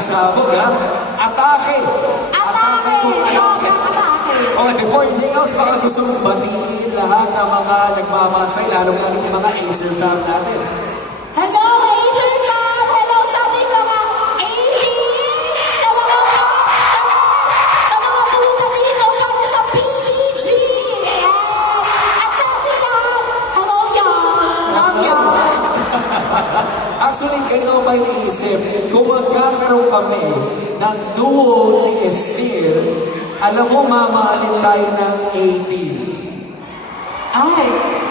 pasabog, ha? Atake! Atake! Sobrang atake! Okay, before anything else, baka gusto mong batiin lahat ng mga nagmamansay, lalo-lalo yung mga Acer fam natin. Hello, Acer Fam! Hello sa ating mga 80s! Sa mga popstars! Sa mga pumunta dito para sa PDG! Ayan! At sa ating lahat, hello y'all! Love y'all! Actually, ganito ko ba iniisip? Kung magkakaroon kami ng duo ni Estil, alam mo, mamahalin tayo ng 18. Ay!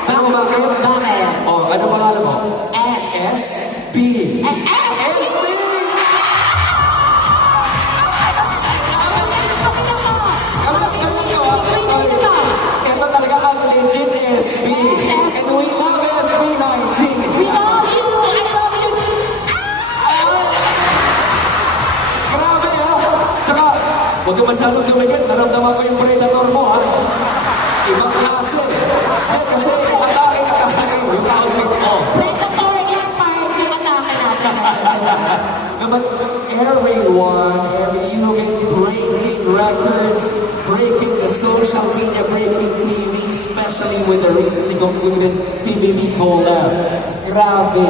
Ano mo bakit? Bakit? Oh, ano pangalan mo? S. SB. S. SB! Ito talaga ang legit SB. And we love SB19. We love you! I love you! Grabe ha! Tsaka, huwag ka masyadong dumikit. Naramdaman ko yung predator mo ha. Ibang klase. Eh, kasi atake. Yung outfit mo. Predator inspired yung atake natin. No, but everyone, you've been breaking records, breaking the social media, breaking TV, especially with the recently concluded PBB collab. Grabe.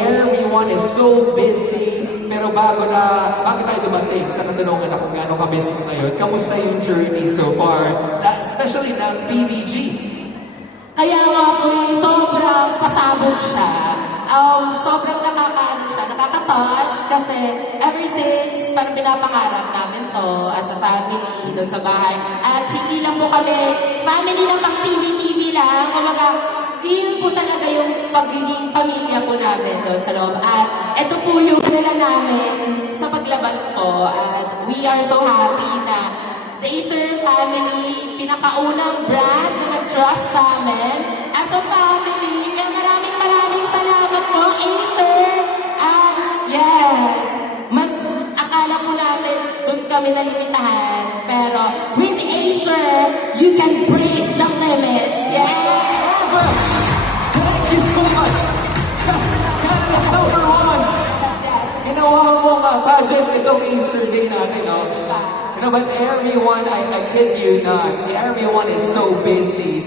Everyone is so busy. Pero bago tayo dumating sa katanungan na kung gaano ka-busy ngayon, kamusta yung journey so far, especially ng PDG? Kaya nga po sobrang pasabog siya. Sobrang nakaka-touch kasi ever since parang pinapangarap namin to as a family doon sa bahay. At hindi lang po kami family na pang TV-TV lang. Kumbaga, feel po talaga yung pagiging pamilya po namin doon sa loob. At ito po yung dala namin sa paglabas po. At we are so happy na the Acer family, pinakaunang brand na nag-trust sa amin as a family. Kaya maraming salamat po, Acer. At yes, mas akala po namin doon kami nalimitahan. Pero with Acer, you can break the limits. Yeah! Thank you so much! Canada #1! Ginawa mo nga pageant itong Easter Day natin, no? You know, but everyone, I kid you not, everyone is so busy.